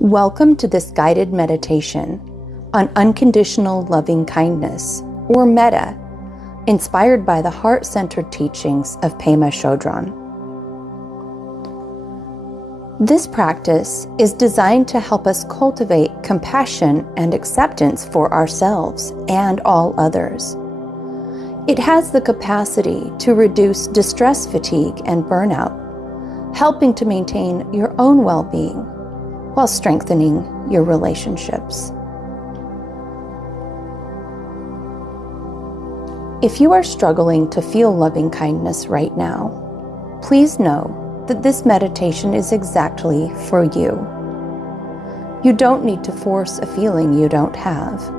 Welcome to this guided meditation on unconditional loving kindness, or Metta, inspired by the heart-centered teachings of Pema Chodron. This practice is designed to help us cultivate compassion and acceptance for ourselves and all others. It has the capacity to reduce distress fatigue and burnout, helping to maintain your own well-being while strengthening your relationships. If you are struggling to feel loving kindness right now, please know that this meditation is exactly for you. You don't need to force a feeling you don't have.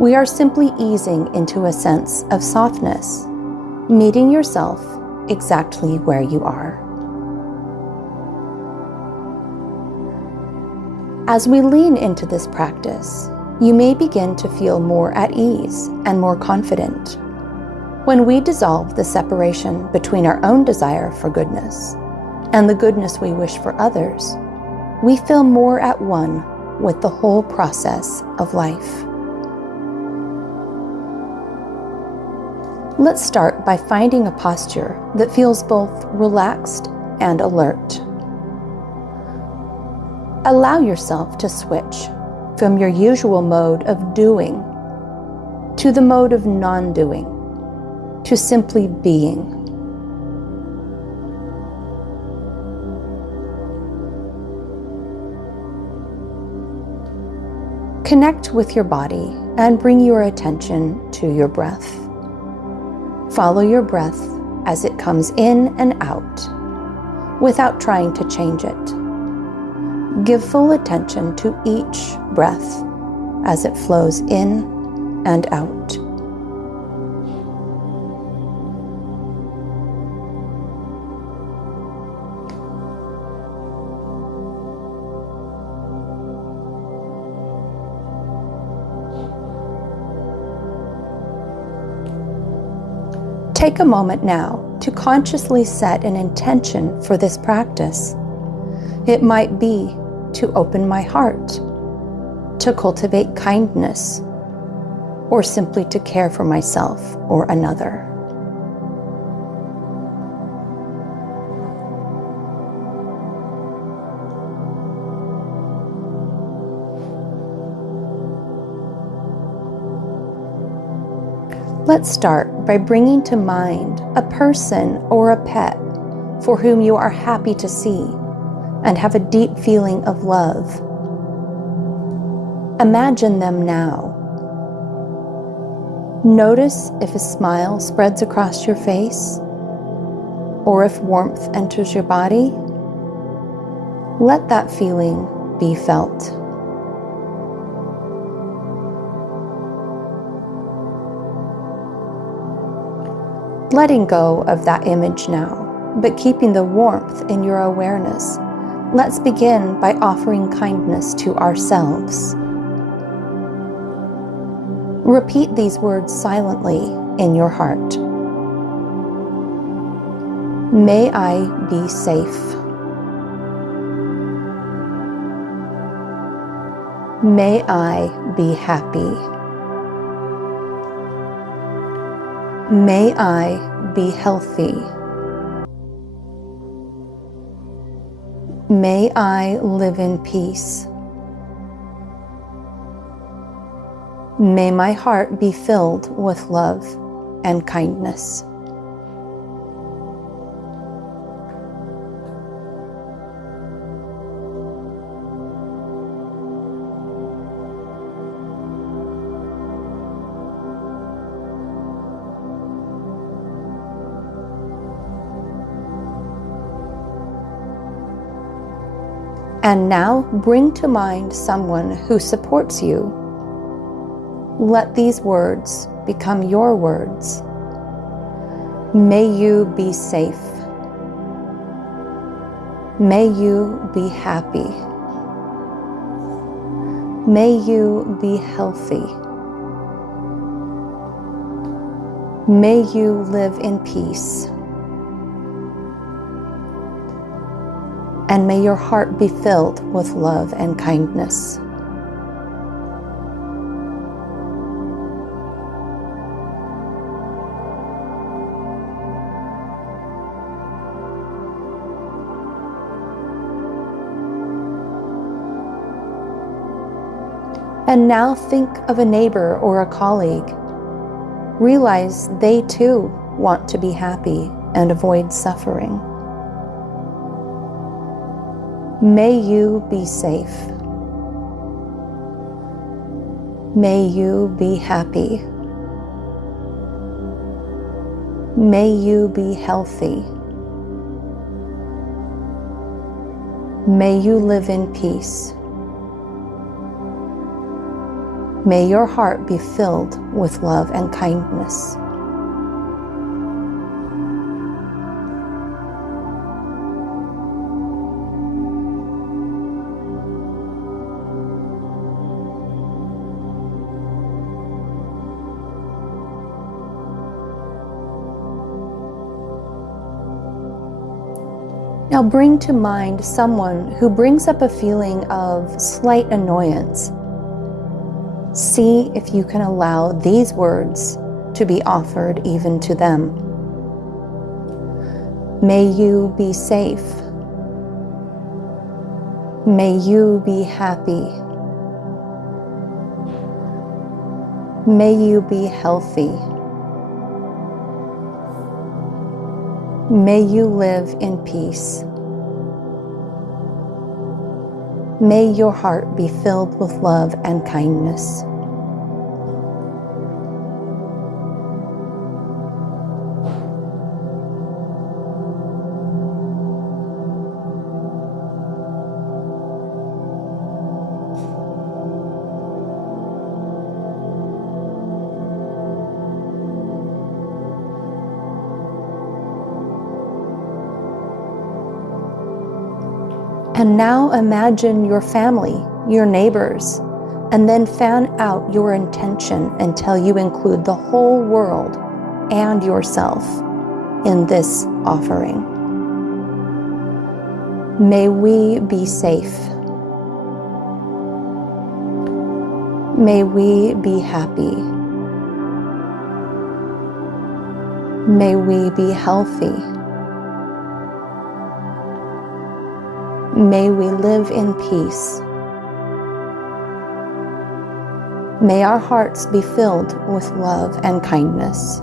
We are simply easing into a sense of softness, meeting yourself exactly where you are. As we lean into this practice, you may begin to feel more at ease and more confident. When we dissolve the separation between our own desire for goodness and the goodness we wish for others, we feel more at one with the whole process of life. Let's start by finding a posture that feels both relaxed and alert. Allow yourself to switch from your usual mode of doing to the mode of non-doing, to simply being. Connect with your body and bring your attention to your breath. Follow your breath as it comes in and out, without trying to change it. Give full attention to each breath as it flows in and out. Take a moment now to consciously set an intention for this practice. It might be to open my heart, to cultivate kindness, or simply to care for myself or another. Let's start by bringing to mind a person or a pet for whom you are happy to see and have a deep feeling of love. Imagine them now. Notice if a smile spreads across your face or if warmth enters your body. Let that feeling be felt. Letting go of that image now, but keeping the warmth in your awareness, let's begin by offering kindness to ourselves. Repeat these words silently in your heart. May I be safe. May I be happy. May I be healthy. May I live in peace. May my heart be filled with love and kindness. And now bring to mind someone who supports you. Let these words become your words. May you be safe. May you be happy. May you be healthy. May you live in peace. and may your heart be filled with love and kindness. And now think of a neighbor or a colleague. Realize they too want to be happy and avoid suffering. May you be safe. May you be happy. May you be healthy. May you live in peace. May your heart be filled with love and kindness. Now bring to mind someone who brings up a feeling of slight annoyance. See if you can allow these words to be offered even to them. May you be safe. May you be happy. May you be healthy. May you live in peace. May your heart be filled with love and kindness. And now imagine your family, your neighbors, and then fan out your intention until you include the whole world and yourself in this offering. May we be safe. May we be happy. May we be healthy. May we live in peace. May our hearts be filled with love and kindness.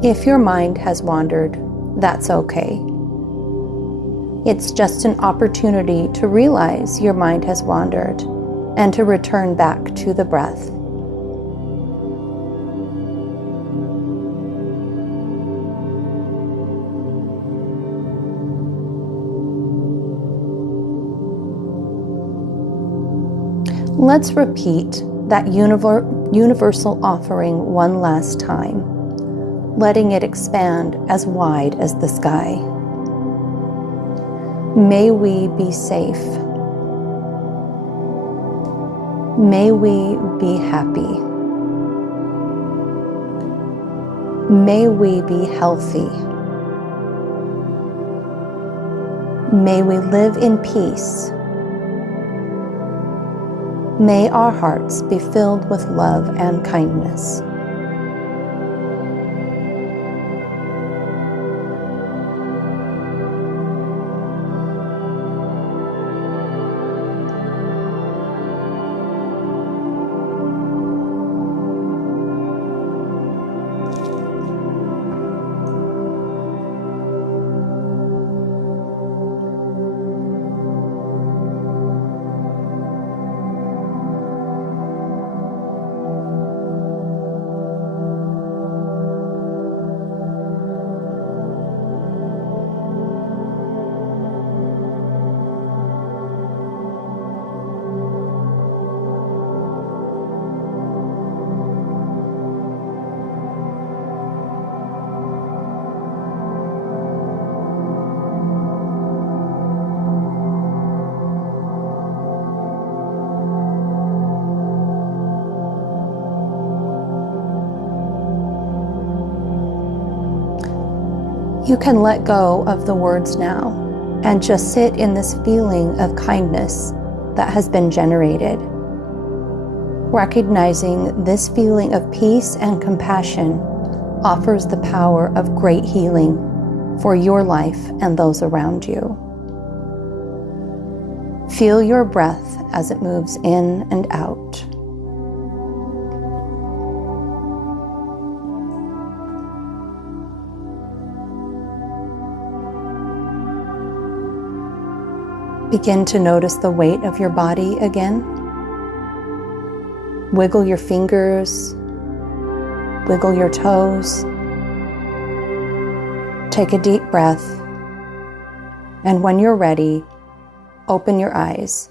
If your mind has wandered, that's okay. It's just an opportunity to realize your mind has wandered and to return back to the breath. Let's repeat that universal offering one last time, letting it expand as wide as the sky. May we be safe. May we be happy. May we be healthy. May we live in peace. May our hearts be filled with love and kindness. You can let go of the words now and just sit in this feeling of kindness that has been generated. Recognizing this feeling of peace and compassion offers the power of great healing for your life and those around you. Feel your breath as it moves in and out. Begin to notice the weight of your body again. Wiggle your fingers, wiggle your toes. Take a deep breath, and when you're ready, open your eyes.